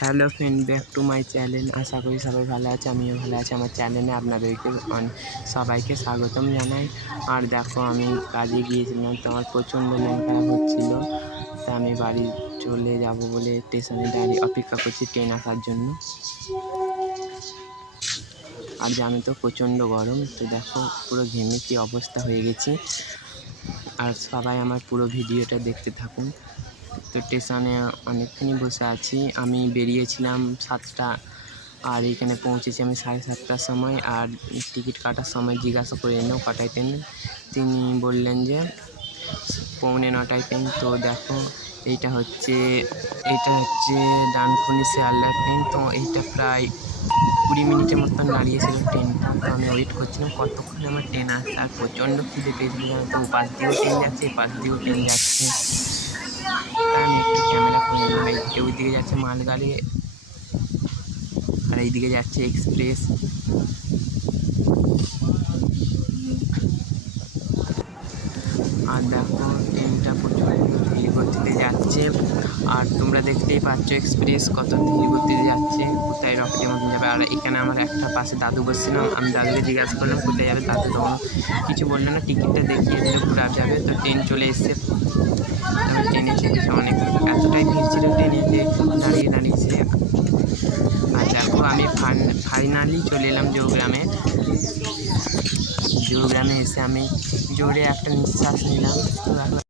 Hello friend back to my channel আশা করি সবাই ভালো আছে, আমিও ভালো আছি। আমার চ্যানেলে আপনাদেরকে সবাইকে স্বাগতম জানাই। আর দেখো, আমি কাজে গিয়েছিলাম, তো আমার প্রচণ্ড মন খারাপ হচ্ছিল। তা আমি বাড়ি চলে যাব বলে স্টেশনে দাঁড়িয়ে অপেক্ষা করছি ট্রেন আসার জন্য। আর জানো তো, প্রচণ্ড গরম। তো দেখো, পুরো ঘেমে কি অবস্থা হয়ে গেছি। আর সবাই আমার পুরো ভিডিওটা দেখতে থাকুন। তো স্টেশনে অনেকক্ষণই বসে আছি। আমি বেরিয়েছিলাম সাতটা আর এখানে পৌঁছেছি আমি সাড়ে সাতটার সময় আর টিকিট কাটার সময় জিজ্ঞাসা করে নাও কটায় ট্রেন তিনি বললেন যে, পৌনে নটায় ট্রেন তো দেখো, এইটা হচ্ছে এইটা হচ্ছে ডানকুনি শিয়ালদা ট্রেন তো এইটা প্রায় কুড়ি মিনিটের মতন দাঁড়িয়েছিল ট্রেনটা তো আমি ওয়েট করছিলাম কতক্ষণ আমার ট্রেন আসছে আর প্রচণ্ড খিদে পেয়েছিল। তো পাশ দিয়েও ট্রেন যাচ্ছে, এপাশ দিয়েও ট্রেন যাচ্ছে। আমি একটু ক্যামেরা করে নিলাম যাচ্ছে মালগাড়ি। আর এইদিকে যাচ্ছে এক্সপ্রেস আর দেখো ট্রেনটা প্রচণ্ড ধীর গতিতে যাচ্ছে। আর তোমরা দেখতেই পাচ্ছ এক্সপ্রেস কত ধীর গতিতে যাচ্ছে। কোথায় রকেটের মতন যাবে? আর এখানে আমার একটা পাশে দাদু বসছিলাম আমি দাদুকে জিজ্ঞাসা করলাম, কোথায় যাবে দাদু তখন? কিছু বলল না টিকিটটা দেখিয়ে দিলে ঘুরা যাবে। তো ট্রেন চলে এসছে। ট্রেনে চেপেছি অনেক। এতটাই ভিড় ছিল ট্রেনে যে দাঁড়িয়ে দাঁড়িয়েছে। আর দেখো, আমি ফাইনালি চলে এলাম জৌগ্রামে জৌগ্রামে এসে আমি জোরে একটা নিঃশ্বাস নিলাম তো এখন